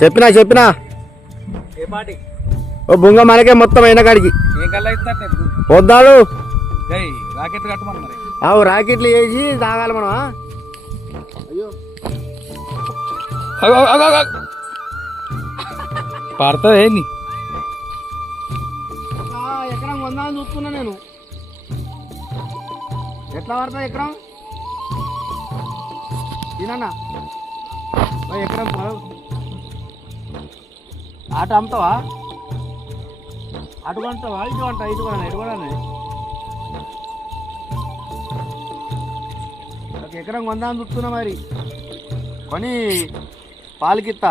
చెప్పినా చెప్పినా ఓ బుంగ మనకే మొత్తం అయిన కాడికి వద్దాడు అవు రాకెట్లు వేసి తాగాలి మనం. అయ్యో పడుతుంది ఏంది ఎకరం వందాలని చూస్తున్నా నేను. ఎట్లా పడుతుంది ఎకరం తినన్నా ఎకరం ఆట అమ్ముతావా అటు కొంటావా ఇటు కొంటా ఇటు కూడా ఇటు కూడా ఒక ఎకరం కొందామని చూస్తున్నా మరి కొని పాలకిత్తా.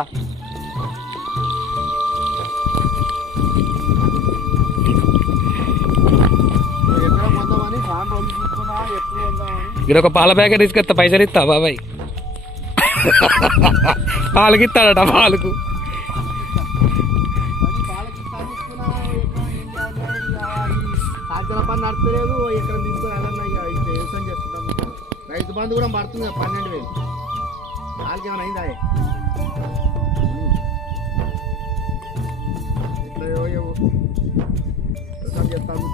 ఎకరం కొందామని చాలా రోజులు చూస్తున్నా ఎప్పుడు కొందామని. ఇక్కడ ఒక పాల ప్యాకెట్ తీసుకొస్తా పైసలు ఇస్తా బాబాయ్. పాలకిస్తాడట పాలకు. సాధ్యాల పని నడతలేదు ఎకరం తీసుకుని అదన్నా వ్యవసాయం చేసుకుంటాం. రైతు బంధు కూడా పడుతుంది 12,000. వాళ్ళకి ఏమైనా అయిందా ఇట్లా వ్యవసాయం చేస్తాను.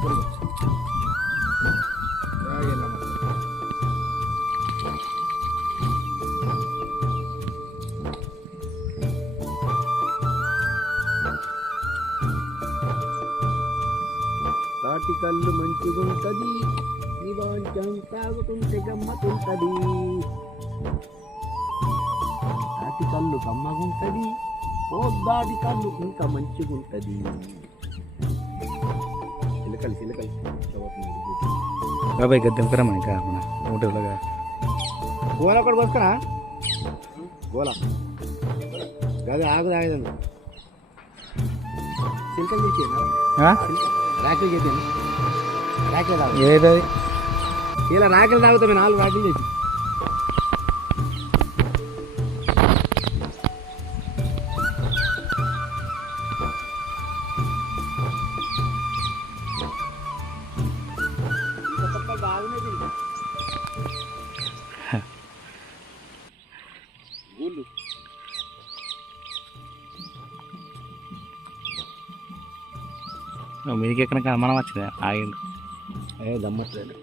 తాటి కళ్ళు మంచిగుంటది నివాంచం తాగుతుంటే గమ్మతుంటది. తాటి కళ్ళు కమ్మగుంటది పోద్దాటి కళ్ళు ఇంకా మంచిగుంటది. చిలకలు చిలకలు బాబాయ్ గద్దెంకరా మనకి మన ఊటలాగా గోల ఒకటి కొనుక్కరా గోల గది ఆగు తాగేదన్న చిలకలు తెచ్చేనా రాకెలు చేద్దాను. రాకెలు తాగు ఏదది ఇలా రాకెలు తాగుతామే 4 రాకెలు చేసి మీదికి ఎక్కడ మనం వచ్చింది ఆగిండు. దమ్మట్లేదు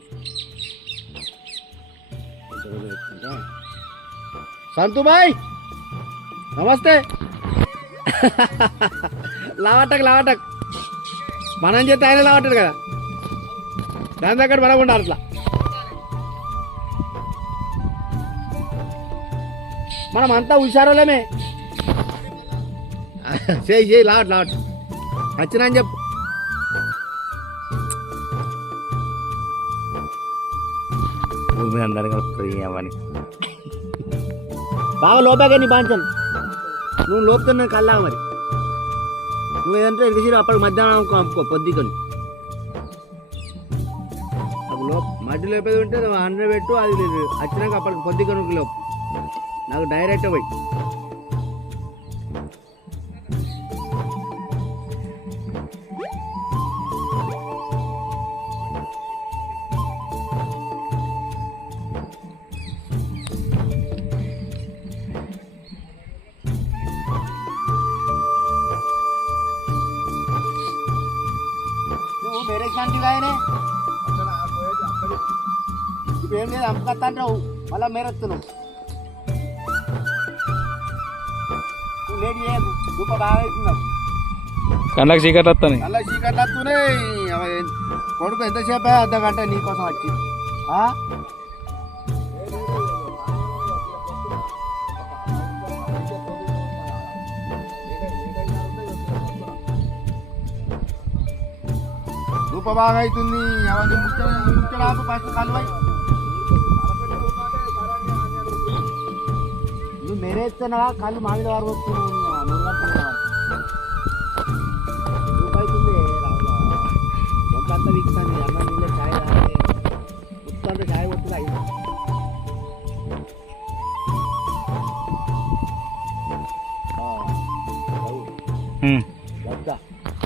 సంతుబాయ్ నమస్తే. లావటక్ లావటక్ మనం చేస్తే ఆయన లావటాడు కదా దాని దగ్గర మనం ఉండాలి. అట్లా మనం అంతా హుషారులేమే. చేయి లావట్ లావట్ వచ్చినా అని చెప్పు. ఊరి మీద అందరికీ వస్తుంది అవన్నీ బాగా లోపాగా నీ బాంచను నువ్వు లోపుతో నేను కల్లా మరి నువ్వు ఏదంటే ఎదిగిసి అప్పటికి మధ్యాహ్నం అమ్ముకో పొద్దుకొని మడ్డి లోపేది ఉంటే 100 పెట్టు. అది వచ్చినాక అప్పటికి పొద్దుకొని లోపు నాకు డైరెక్ట్ పోయి వేరే శాంతిగానే ఇప్పుడు ఏం లేదు అమ్మకత్తా అంటావు మళ్ళీ మేరెత్తున్నావు. నువ్వు లేట్ చేయకు రూప బాగా అవుతున్నావు. కళ్ళకి చీకట్లు వస్తాయి. అలా చీకట్లు వస్తున్నాయి. కొడుకు ఎంతసేపు అర్ధగంట నీకోసం వచ్చి రూప బాగా అవుతుంది. అవన్నీ ముచ్చడాకు ఫస్ట్ కలువై నువ్వు మెరేస్తున్నావా కళ్ళు మామిడి వారు వస్తున్నావు. రూపాయితుంది వంతంతా వీక్తాను అన్నం నీళ్ళ ఛాయ్ తాగే ముత్తంతా ఛాయ్ కొట్టుగా అయింది. వద్దా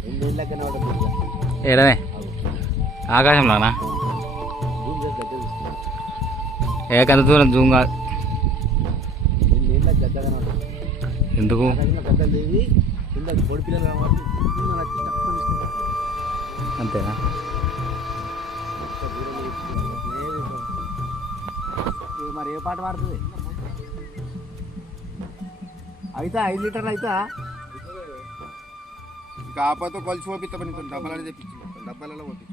2 ఏళ్ళకనే ఏడనే ఆకాశంలోనా ఏకంత దూరం జూమ్ కాదు. 2 ఏళ్ళ పెద్దగానే ఉంటుంది. ఎందుకు పెద్దలు దేవి కింద పొడి పిల్లలు కాబట్టి నచ్చి తక్కువ తీసుకుంటాం. అంతేనా? మరి ఏ పాట పాడుతుంది అయితే 5 లీటర్లు అయితే కాకపోతే కొలిసి పోపిస్తా నీకు డబ్బాలని తెప్పించి డబ్బాలలో పోపించు.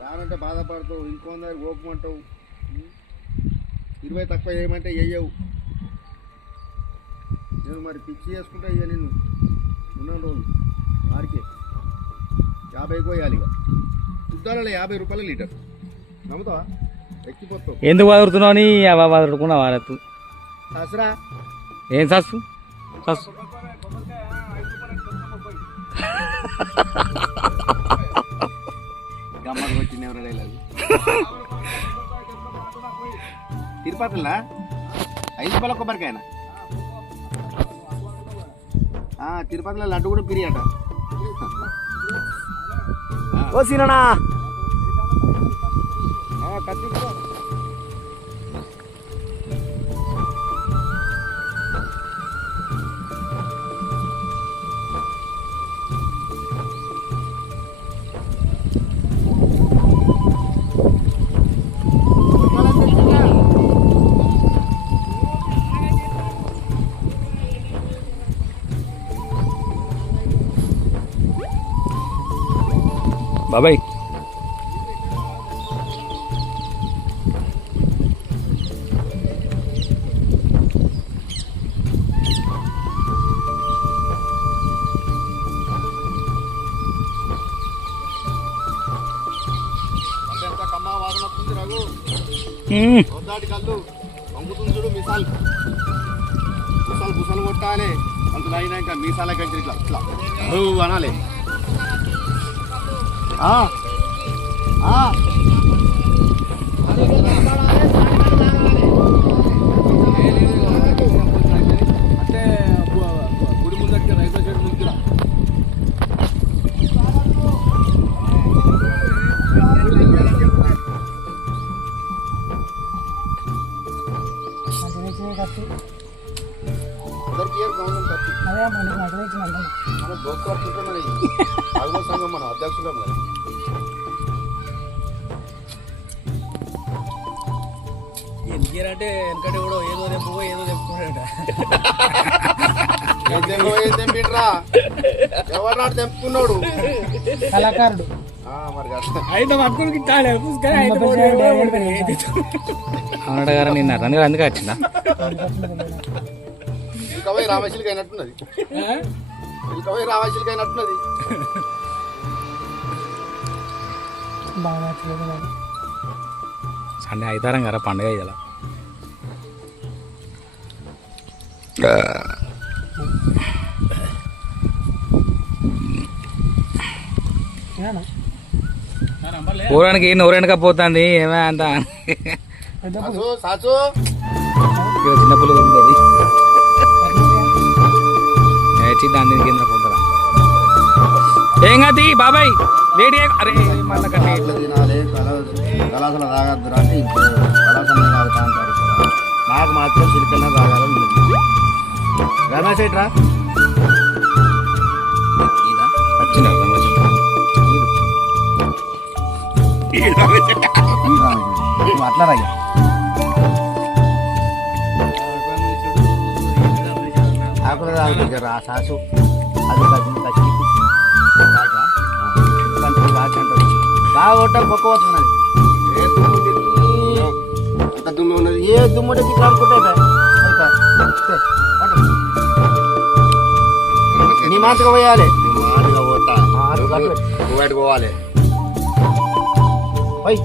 రానంటే బాధపడతావు, ఇంకొందరు ఓపమంటావు, 20 తక్కువ చేయమంటే వేయవు. నేను మరి పిచ్చి చేసుకుంటా ఇక నేను ఉన్న రోజు వాడికి 50 పోయాలి. ఇక చుట్టాలలో 50 రూపాయల లీటర్ నమ్ముతావా? ఎక్కిపోతావు. ఎందుకు వదులుతున్నావు అని వదులుకున్నావు వారత్తు. ససరా ఏం సస్సు సస్సు గమ్మకు వచ్చింది ఎవరైనా తిరుపతిలా 5 రూపాయల కొబ్బరికాయన. తిరుపతిలో లడ్డు కూడా పిరియట. ఓ సీననా కత్తించుకో. బాబాయ్ కమ్మ వాసన వస్తుంది రఘు. వద్దాటి కళ్ళు వంగుతుంది చూడు. మిసాల్ బుసలు కొట్టాలి. అంత అయినాక మీసాల కంచి ఇట్లా ఇట్లా అనాలి. అంటే గుడి ముందరికి రైతు సైడ్ ముందుకురా. మన దోస్తు వస్తుంటే మరి ఆగమ సంఘం మన అధ్యక్షులం కదా. ఎందుకంటే వెనకటి కూడా ఏదో తెంపుకో ఏదో తెంపుకోడట. తెంపిట్రా ఎవరు నాడు తెంపుకున్నాడు కళాకారుడు. మరి అవునట గారు నిన్న రండి అందుకే వచ్చిందా? ఇంకా పోయి రామశిలికి అయినట్టున్నది. ఇంకా పోయి రామశిలికి అయినట్టున్నది. సండే అవుతారం కదా పండుగ ఇవాళ. ఊరానికి నూరెనకపోతుంది ఏమే అంత సాచు చిన్న పుల్లు ఉంటుంది దాని కింద పోతారా ఏం కాదు బాబాయ్ లేడీ. అరే మళ్ళీ తినాలి కళాశాల తాగద్దు అంటే కళాశాల తాగుతా అంటారు. నాకు మాత్రం సిరికన్నా తాగాలని ఉంది. రమేష్ ఎట్రా వచ్చిందా అట్లా రాగా ఆకులు తాగుతుంది రా సాసు. అది బాగా కొట్టాలి పక్క పోతున్నది. అంత దుమ్ము ఉన్నది. ఏ దుమ్ము ఇట్లా అనుకుంటే నీ మాటగా పోయాలి. మాటగా పోతా పోవాలి. పోయి